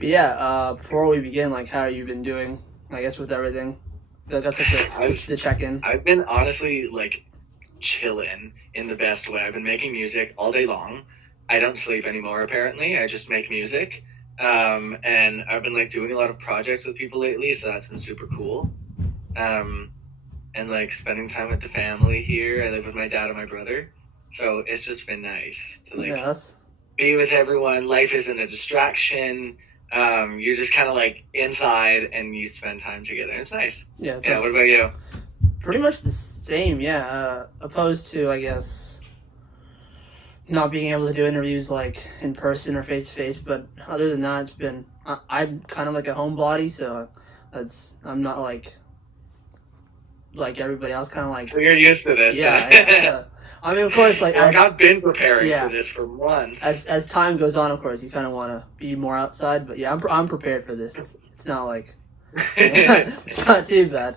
But yeah, before we begin, like, how you been doing? I guess with everything. I feel like that's like the check in. I've been honestly like chilling in the best way. I've been making music all day long. I don't sleep anymore apparently. I just make music. And I've been like doing a lot of projects with people lately, so that's been super cool. Um, and like spending time with the family here. I live with my dad and my brother. So it's just been nice to like Yeah, that's be with everyone. Life isn't a distraction. You're just kind of like inside and you spend time together. It's nice. yeah. Yeah. What about you? Pretty much the same. Yeah. Opposed to, I guess, not being able to do interviews like in person or face to face. But other than that, it's been. I'm kind of like a homebody, so I'm not like everybody else. Kind of like So you're used to this. yeah. I mean, of course, like I've been preparing for this for months. As time goes on, of course, you kind of want to be more outside. But yeah, I'm prepared for this. It's not like it's not too bad.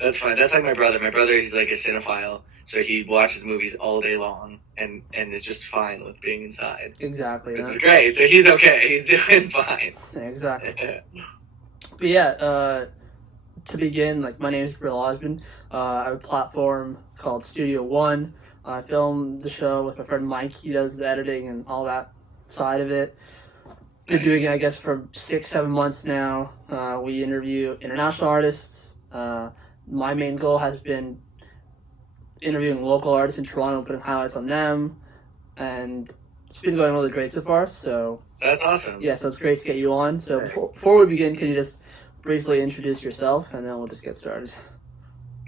That's fine. That's like my brother. My brother, he's like a cinephile, so he watches movies all day long, and is just fine with being inside. Exactly. Which is great. So he's okay. He's doing fine. Exactly. But yeah, to begin, like, my name is Jibril Osman. I have a platform called Studio One. I film the show with my friend Mike. He does the editing and all that side of it. Been doing it, I guess, for 6-7 months now. We interview international artists. My main goal has been interviewing local artists in Toronto, putting highlights on them, and it's been going really great so far. So that's awesome. Yeah, so it's great to get you on. So before we begin, can you just briefly introduce yourself, and then we'll just get started?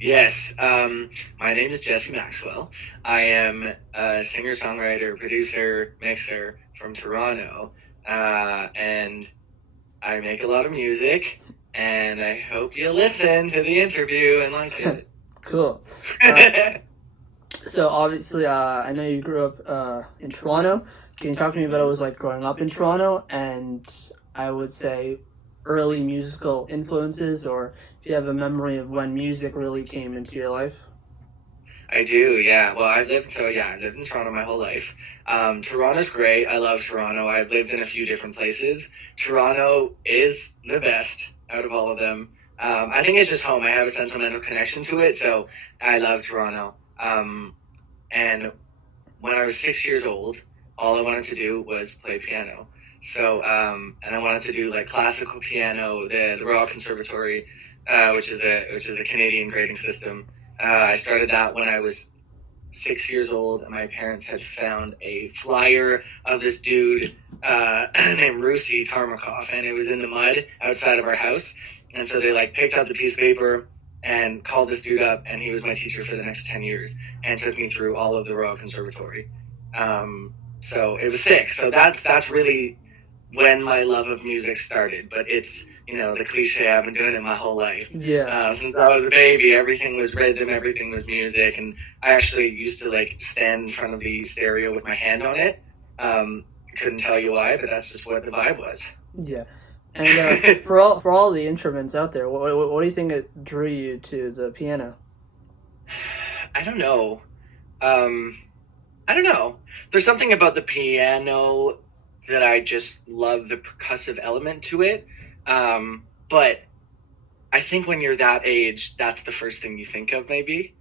Yes. My name is Jesse Maxwell. I am a singer-songwriter, producer, mixer from Toronto, and I make a lot of music, and I hope you listen to the interview and like it. Cool. So obviously, I know you grew up in Toronto. Can you talk to me about what it was like growing up in Toronto, and I would say early musical influences, or if you have a memory of when music really came into your life? I do, yeah. Well, I've lived in Toronto my whole life. Toronto's great. I love Toronto. I've lived in a few different places. Toronto is the best out of all of them. I think it's just home. I have a sentimental connection to it, so I love Toronto. And when I was 6 years old, all I wanted to do was play piano. So, and I wanted to do like classical piano, the Royal Conservatory, which is a Canadian grading system. I started that when I was 6 years old, and my parents had found a flyer of this dude named Rusi Tarmakov, and it was in the mud outside of our house. And so they like picked up the piece of paper and called this dude up, and he was my teacher for the next 10 years and took me through all of the Royal Conservatory. So it was sick. So that's really when my love of music started. But it's, the cliche, I've been doing it my whole life. Yeah. Since I was a baby, everything was rhythm, everything was music. And I actually used to like stand in front of the stereo with my hand on it. Couldn't tell you why, but that's just what the vibe was. Yeah. And for all the instruments out there, what do you think it drew you to the piano? I don't know. There's something about the piano that I just love the percussive element to it. But I think when you're that age, that's the first thing you think of, maybe,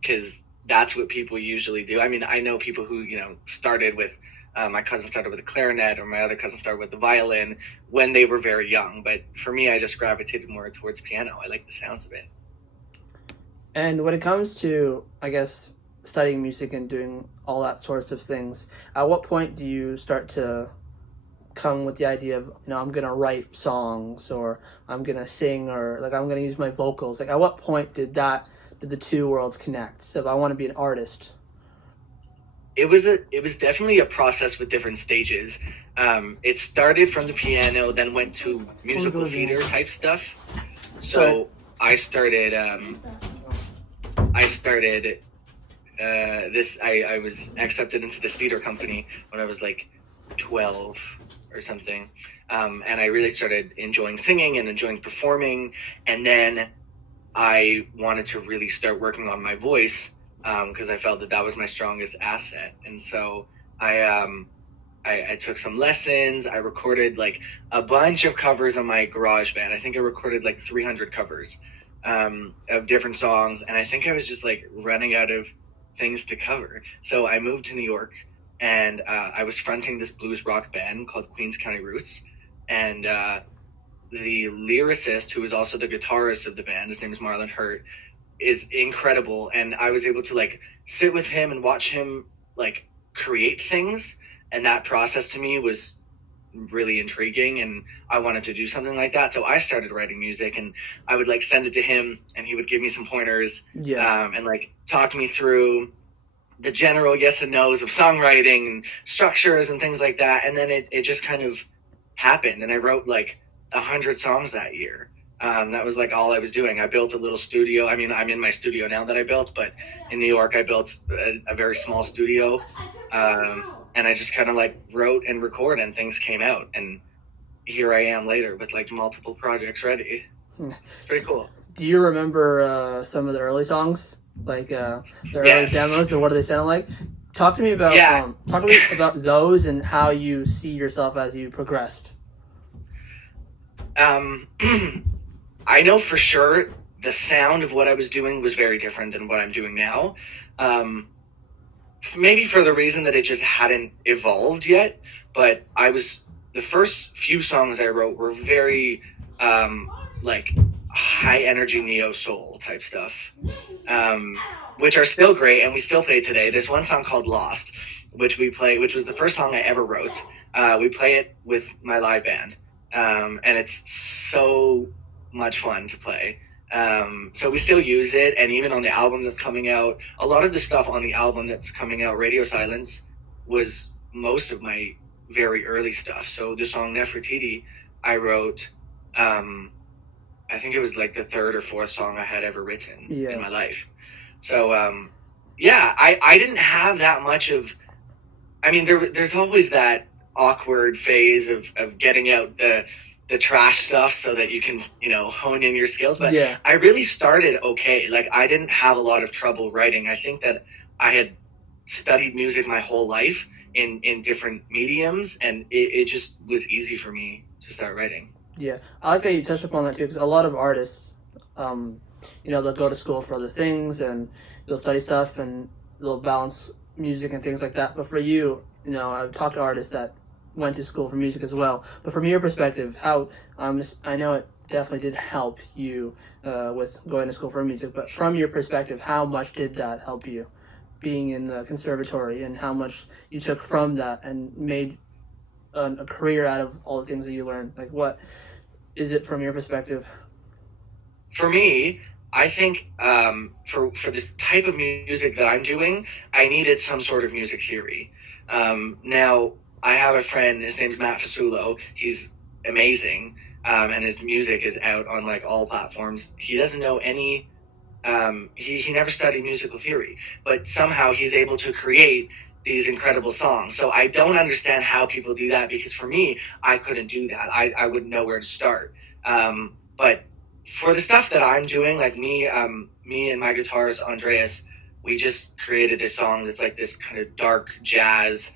because that's what people usually do. I mean, I know people who, started with, my cousin started with the clarinet, or my other cousin started with the violin when they were very young. But for me, I just gravitated more towards piano. I like the sounds of it. And when it comes to, I guess, studying music and doing all that sorts of things, at what point do you start to come with the idea of, I'm going to write songs, or I'm going to sing, or like I'm going to use my vocals? Like, at what point did the two worlds connect? So if I want to be an artist. It was definitely a process with different stages. It started from the piano, then went to musical theater type stuff. So I started I was accepted into this theater company when I was like 12 or something. And I really started enjoying singing and enjoying performing. And then I wanted to really start working on my voice, because I felt that was my strongest asset. And so I I took some lessons. I recorded like a bunch of covers on my GarageBand. I think I recorded like 300 covers of different songs, and I think I was just like running out of things to cover. So I moved to New York, and I was fronting this blues rock band called Queens County Roots, and the lyricist, who is also the guitarist of the band, his name is Marlon Hurt, is incredible, and I was able to like sit with him and watch him like create things, and that process to me was really intriguing, and I wanted to do something like that. So I started writing music, and I would like send it to him, and he would give me some pointers, and like talk me through the general yes and no's of songwriting and structures and things like that. And then it just kind of happened, and I wrote like 100 songs that year. That was like all I was doing. I built a little studio. I mean, I'm in my studio now that I built, but in New York I built a very small studio, and I just kind of like wrote and recorded, and things came out, and here I am later with like multiple projects ready. Pretty cool. Do you remember some of the early songs, like the early demos, and what do they sound like? Talk to me about about those and how you see yourself as you progressed. I know for sure the sound of what I was doing was very different than what I'm doing now. Maybe for the reason that it just hadn't evolved yet, but the first few songs I wrote were very like high energy neo soul type stuff, which are still great, and we still play today. There's one song called Lost, which was the first song I ever wrote. We play it with my live band, and it's so much fun to play. So we still use it, and even on the album that's coming out, a lot of the stuff on the album that's coming out, Radio Silence, was most of my very early stuff. So the song Nefertiti I wrote, I think it was like the third or fourth song I had ever written in my life. So I didn't have that much of, I mean, there's always that awkward phase of getting out the trash stuff so that you can, hone in your skills. But I really started okay. Like, I didn't have a lot of trouble writing. I think that I had studied music my whole life in different mediums, and it just was easy for me to start writing. Yeah, I like that you touched upon that too, because a lot of artists, they'll go to school for other things, and they'll study stuff, and they'll balance music and things like that. But for you, I've talked to artists that went to school for music as well. But from your perspective, how I know it definitely did help you with going to school for music, but from your perspective, how much did that help you being in the conservatory, and how much you took from that and made a career out of all the things that you learned? Like, what is it from your perspective? For me, I think for this type of music that I'm doing, I needed some sort of music theory. Now, I have a friend, his name's Matt Fasulo. He's amazing, and his music is out on like all platforms. He doesn't know any, he never studied musical theory, but somehow he's able to create these incredible songs. So I don't understand how people do that, because for me, I couldn't do that. I wouldn't know where to start. But for the stuff that I'm doing, like me and my guitarist, Andreas, we just created this song that's like this kind of dark jazz,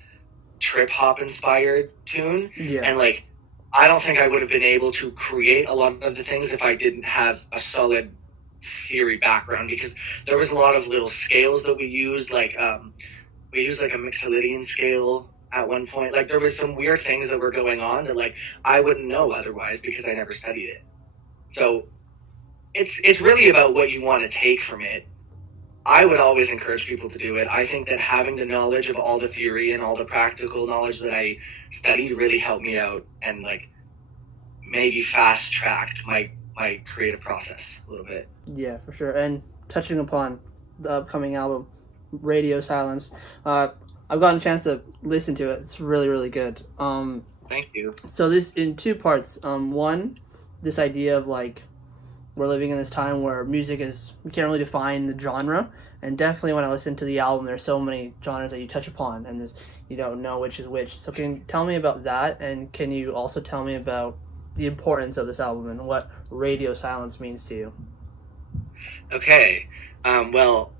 trip hop inspired tune. And like, I don't think I would have been able to create a lot of the things if I didn't have a solid theory background, because there was a lot of little scales that we used, like we used like a Mixolydian scale at one point. Like, there was some weird things that were going on that like I wouldn't know otherwise, because I never studied it. So it's really about what you want to take from it. I would always encourage people to do it. I think that having the knowledge of all the theory and all the practical knowledge that I studied really helped me out, and like maybe fast tracked my creative process a little bit. Yeah, for sure. And touching upon the upcoming album, Radio Silence, I've gotten a chance to listen to it. It's really, really good. Thank you. So this in two parts. One, this idea of like, we're living in this time where music we can't really define the genre, and definitely when I listen to the album, there's so many genres that you touch upon, and you don't know which is which. So can you tell me about that, and can you also tell me about the importance of this album and what Radio Silence means to you? Okay, well,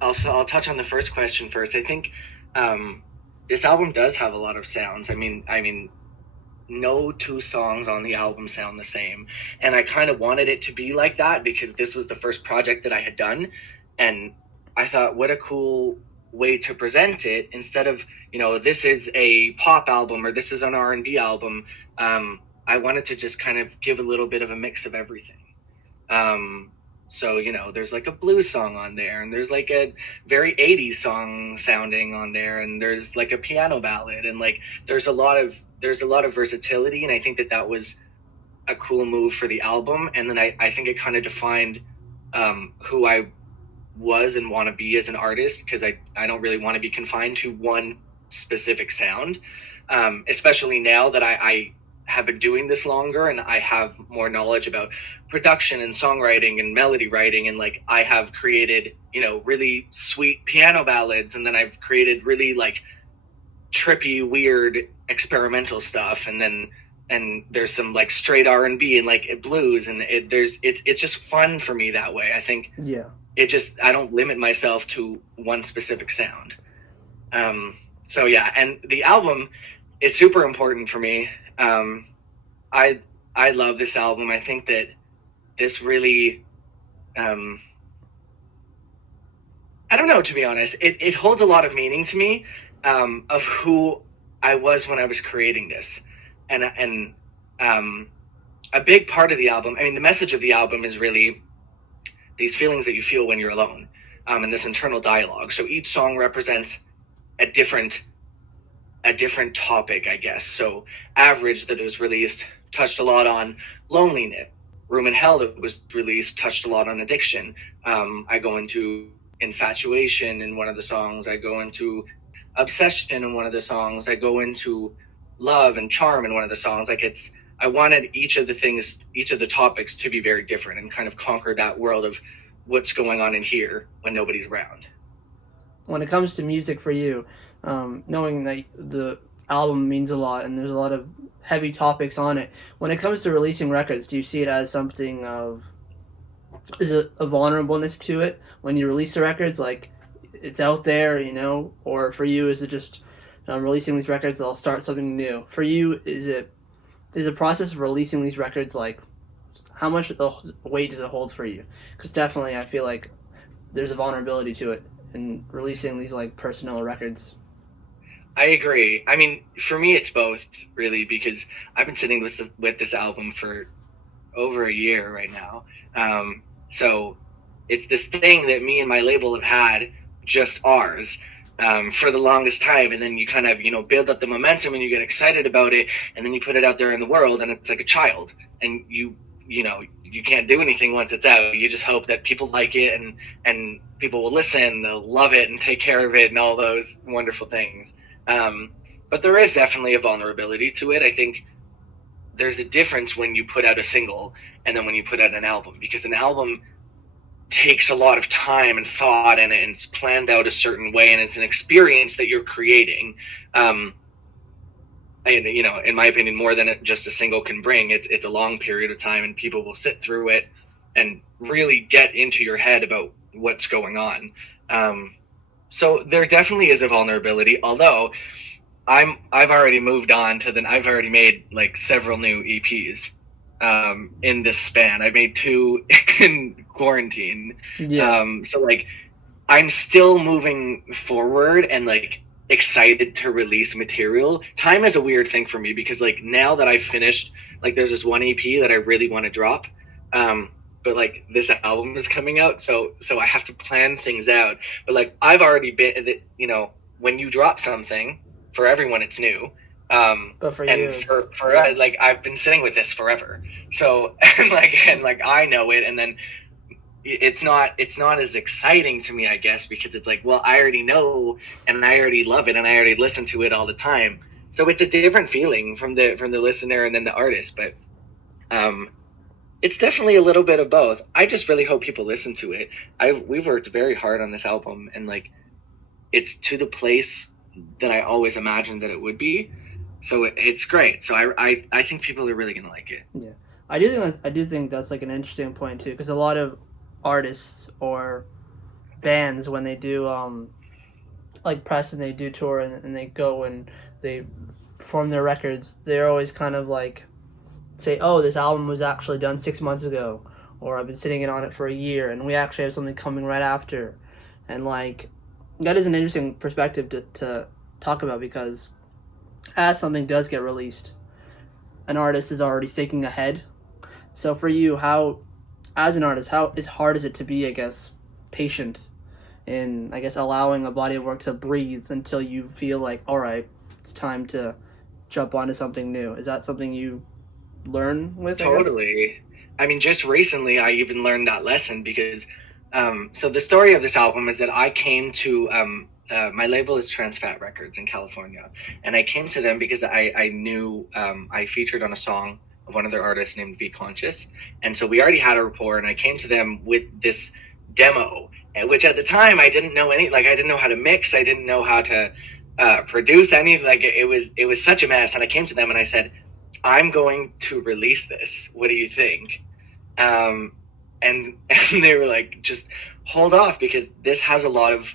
I'll touch on the first question first. I think this album does have a lot of sounds. I mean, no two songs on the album sound the same, and I kind of wanted it to be like that because this was the first project that I had done, and I thought, what a cool way to present it. Instead of, this is a pop album or this is an R&B album, I wanted to just kind of give a little bit of a mix of everything. So, there's like a blues song on there, and there's like a very 80s song sounding on there, and there's like a piano ballad, and like there's a lot of versatility, and I think that was a cool move for the album. And then I think it kind of defined who I was and want to be as an artist, because I don't really want to be confined to one specific sound, especially now that I have been doing this longer and I have more knowledge about production and songwriting and melody writing, and like I have created really sweet piano ballads, and then I've created really like trippy, weird experimental stuff, and there's some like straight R&B and like blues, and it's just fun for me that way. I think I don't limit myself to one specific sound. So yeah, and the album is super important for me. I love this album. I think that this really, I don't know, to be honest, it holds a lot of meaning to me, of who I was when I was creating this. And a big part of the album, I mean, the message of the album is really these feelings that you feel when you're alone, and this internal dialogue. So each song represents a different topic, I guess. So Average, that was released, touched a lot on loneliness. Room in Hell, that was released, touched a lot on addiction. I go into infatuation in one of the songs. I go into obsession in one of the songs. I go into love and charm in one of the songs. Like I wanted each of the topics to be very different and kind of conquer that world of what's going on in here when nobody's around. When it comes to music for you, knowing that the album means a lot and there's a lot of heavy topics on it, when it comes to releasing records, do you see it as something of, is it a vulnerableness to it when you release the records, like it's out there, or for you is it just releasing these records, I'll start something new? For you, is the process of releasing these records, like how much of the weight does it hold for you? Because definitely I feel like there's a vulnerability to it in releasing these like personal records. I agree. I mean, for me, it's both, really, because I've been sitting with this album for over a year right now. So it's this thing that me and my label have had, just ours, for the longest time. And then you kind of, build up the momentum and you get excited about it. And then you put it out there in the world and it's like a child. And you can't do anything once it's out. You just hope that people like it and people will listen, they'll love it and take care of it and all those wonderful things. But there is definitely a vulnerability to it. I think there's a difference when you put out a single and then when you put out an album, because an album takes a lot of time and thought, and it's planned out a certain way, and it's an experience that you're creating. And, in my opinion, more than just a single can bring. It's a long period of time, and people will sit through it and really get into your head about what's going on. So there definitely is a vulnerability, although I've already moved on to I've already made like several new EPs in this span. I made 2 in quarantine. So like I'm still moving forward and like excited to release material. Time is a weird thing for me because like now that I've finished, like there's this one EP that I really want to drop. But like this album is coming out, so I have to plan things out. But like I've already been, when you drop something, for everyone it's new. But for and you, for like I've been sitting with this forever. So and like I know it, and then it's not as exciting to me, I guess, because it's like, well, I already know and I already love it and I already listen to it all the time. So it's a different feeling from the listener and then the artist, but it's definitely a little bit of both. I just really hope people listen to it. We've worked very hard on this album, and like it's to the place that I always imagined that it would be. So it's great. So I think people are really gonna like it. Yeah, I do think that's like an interesting point too, because a lot of artists or bands, when they do like press and they do tour and they go and they perform their records, they're always kind of like say, oh, this album was actually done 6 months ago, or I've been sitting on it for a year, and we actually have something coming right after. And like that is an interesting perspective to talk about, because as something does get released, an artist is already thinking ahead. So for you, how, as an artist, how hard is it to be, I guess, patient in, I guess, allowing a body of work to breathe until you feel like, all right, it's time to jump onto something new? Is that something you learn with? Totally. I mean, just recently I even learned that lesson because, so the story of this album is that I came to, my label is Trans Phatt Records in California, and I came to them because I knew I featured on a song of one of their artists named V Conscious, and so we already had a rapport, and I came to them with this demo, which at the time I didn't know I didn't know how to mix, I didn't know how to produce any, it was such a mess, and I came to them and I said, I'm going to release this. What do you think? And they were like, just hold off, because this has a lot of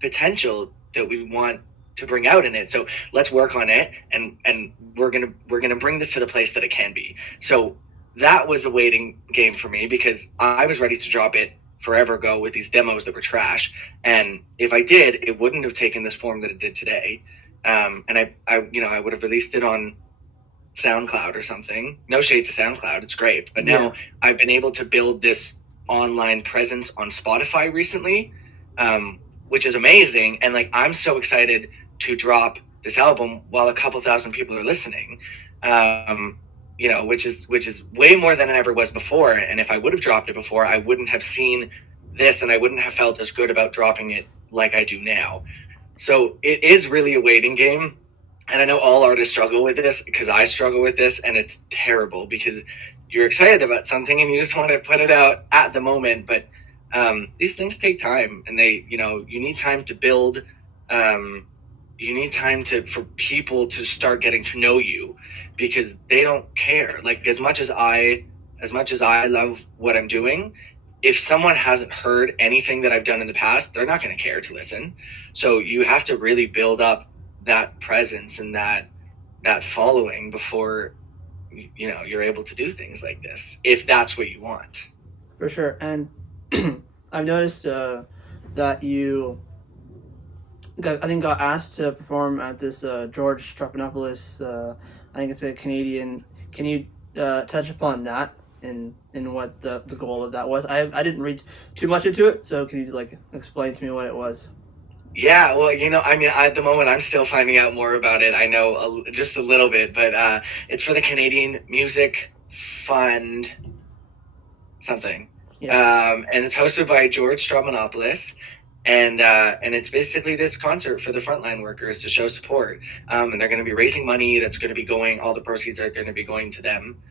potential that we want to bring out in it. So let's work on it, and we're gonna bring this to the place that it can be. So that was a waiting game for me, because I was ready to drop it forever ago with these demos that were trash. And if I did, it wouldn't have taken this form that it did today. And I would have released it on SoundCloud or something. No shade to SoundCloud, it's great, but now I've been able to build this online presence on Spotify recently, which is amazing. And I'm so excited to drop this album while a couple thousand people are listening, which is way more than it ever was before. And if I would have dropped it before, I wouldn't have seen this, and I wouldn't have felt as good about dropping it like I do now. So it is really a waiting game. And I know all artists struggle with this, because I struggle with this, and it's terrible because you're excited about something and you just want to put it out at the moment. But these things take time, and you need time to build. You need time for people to start getting to know you, because they don't care. As much as I love what I'm doing, if someone hasn't heard anything that I've done in the past, they're not going to care to listen. So you have to really build up that presence and that following before you're able to do things like this, if that's what you want. For sure. And I've noticed that you got asked to perform at this George Stephanopoulos, I think it's a Canadian. Can you touch upon that and what the goal of that was? I didn't read too much into it, so can you explain to me what it was? Yeah, well, at the moment I'm still finding out more about it. I know just a little bit, but it's for the Canadian Music Fund something. Yeah. And it's hosted by George Stephanopoulos, and it's basically this concert for the frontline workers to show support. And they're going to be raising money that's going to be all the proceeds are going to be going to them,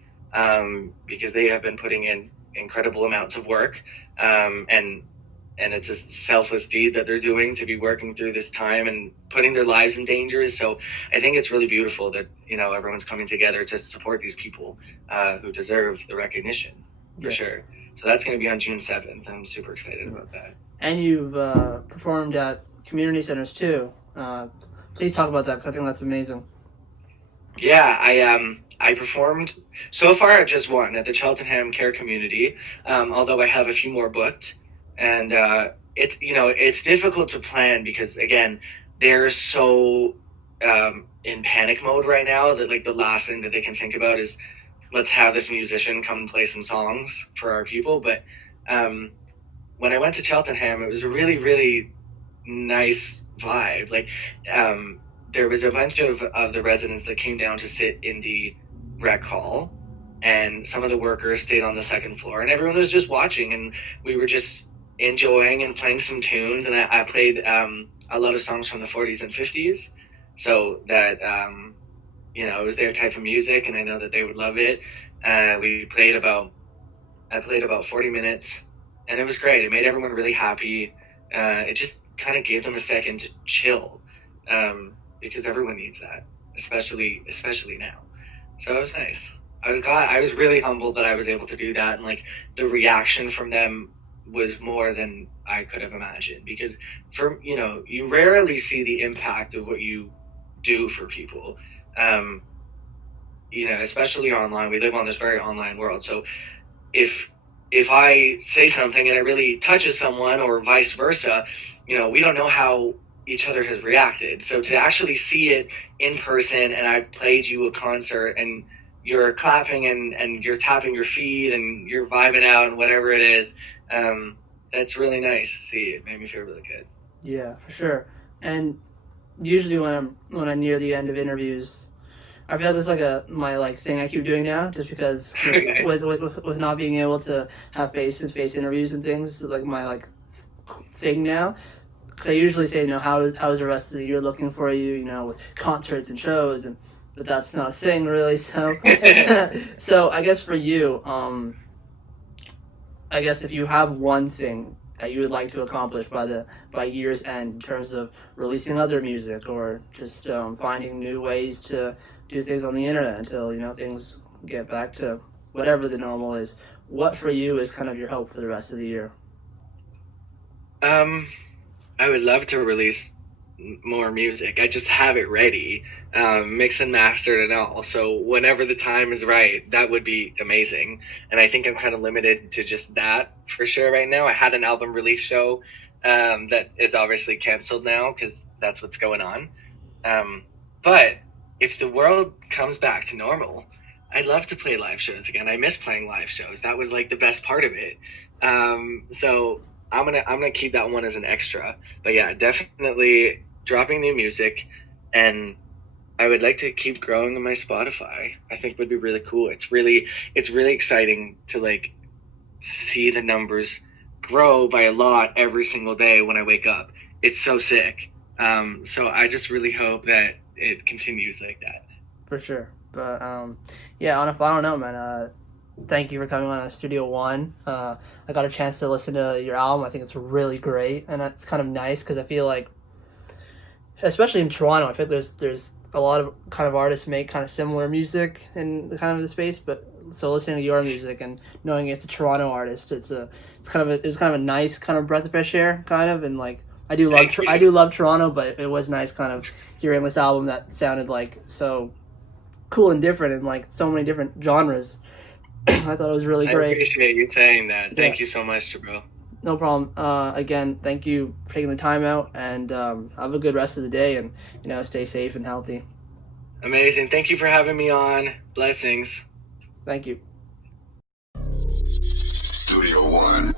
because they have been putting in incredible amounts of work, and it's a selfless deed that they're doing to be working through this time and putting their lives in danger. So I think it's really beautiful that, everyone's coming together to support these people who deserve the recognition, for sure. So that's going to be on June 7th. I'm super excited about that. And you've performed at community centers too. Please talk about that, because I think that's amazing. Yeah, I performed so far at just one, at the Cheltenham Care Community, although I have a few more booked. And it's difficult to plan, because again, they're so in panic mode right now that the last thing that they can think about is, let's have this musician come and play some songs for our people. But when I went to Cheltenham, it was a really, really nice vibe. There was a bunch of the residents that came down to sit in the rec hall, and some of the workers stayed on the second floor, and everyone was just watching, and we were just enjoying and playing some tunes. And I played a lot of songs from the 40s and 50s, so that it was their type of music, and I know that they would love it. I played about 40 minutes, and it was great. It made everyone really happy. It just kind of gave them a second to chill, because everyone needs that, especially now. So it was nice. I was glad. I was really humbled that I was able to do that, and the reaction from them was more than I could have imagined, because you rarely see the impact of what you do for people. Especially online. We live on this very online world. So if I say something and it really touches someone, or vice versa, we don't know how each other has reacted. So to actually see it in person, and I've played you a concert and you're clapping and you're tapping your feet and you're vibing out and whatever it is, that's really nice to see. It made me feel really good. Yeah, for sure. And usually when I'm near the end of interviews, I feel this is my thing I keep doing now, just because with not being able to have face-to-face interviews and things, like my thing now. Because I usually say, how's the rest of the year looking for you, with concerts and shows, but that's not a thing really. So so I guess for you, I guess if you have one thing that you would like to accomplish by year's end, in terms of releasing other music, or just finding new ways to do things on the internet until things get back to whatever the normal is, what for you is kind of your hope for the rest of the year? I would love to release more music. I just have it ready, mixed and mastered and all. So whenever the time is right, that would be amazing. And I think I'm kind of limited to just that for sure right now. I had an album release show that is obviously canceled now because that's what's going on. But if the world comes back to normal, I'd love to play live shows again. I miss playing live shows. That was the best part of it. So I'm gonna keep that one as an extra. But yeah, definitely dropping new music, and I would like to keep growing on my Spotify. I think would be really cool. It's really exciting to see the numbers grow by a lot every single day when I wake up. It's so sick. So I just really hope that it continues like that. For sure. But yeah, on a final note, man, thank you for coming on Studio One. I got a chance to listen to your album. I think it's really great, and it's kind of nice because I feel like, especially in Toronto, I feel like there's a lot of kind of artists make kind of similar music in the kind of the space. But so listening to your music and knowing it's a Toronto artist, it's kind of a nice kind of breath of fresh air, kind of. And I do love Toronto, but it was nice kind of hearing this album that sounded so cool and different, and so many different genres. I thought it was really great. I appreciate you saying that. Thank you so much, Jibril. No problem. Again, thank you for taking the time out, and have a good rest of the day, and stay safe and healthy. Amazing. Thank you for having me on. Blessings. Thank you. Studio One.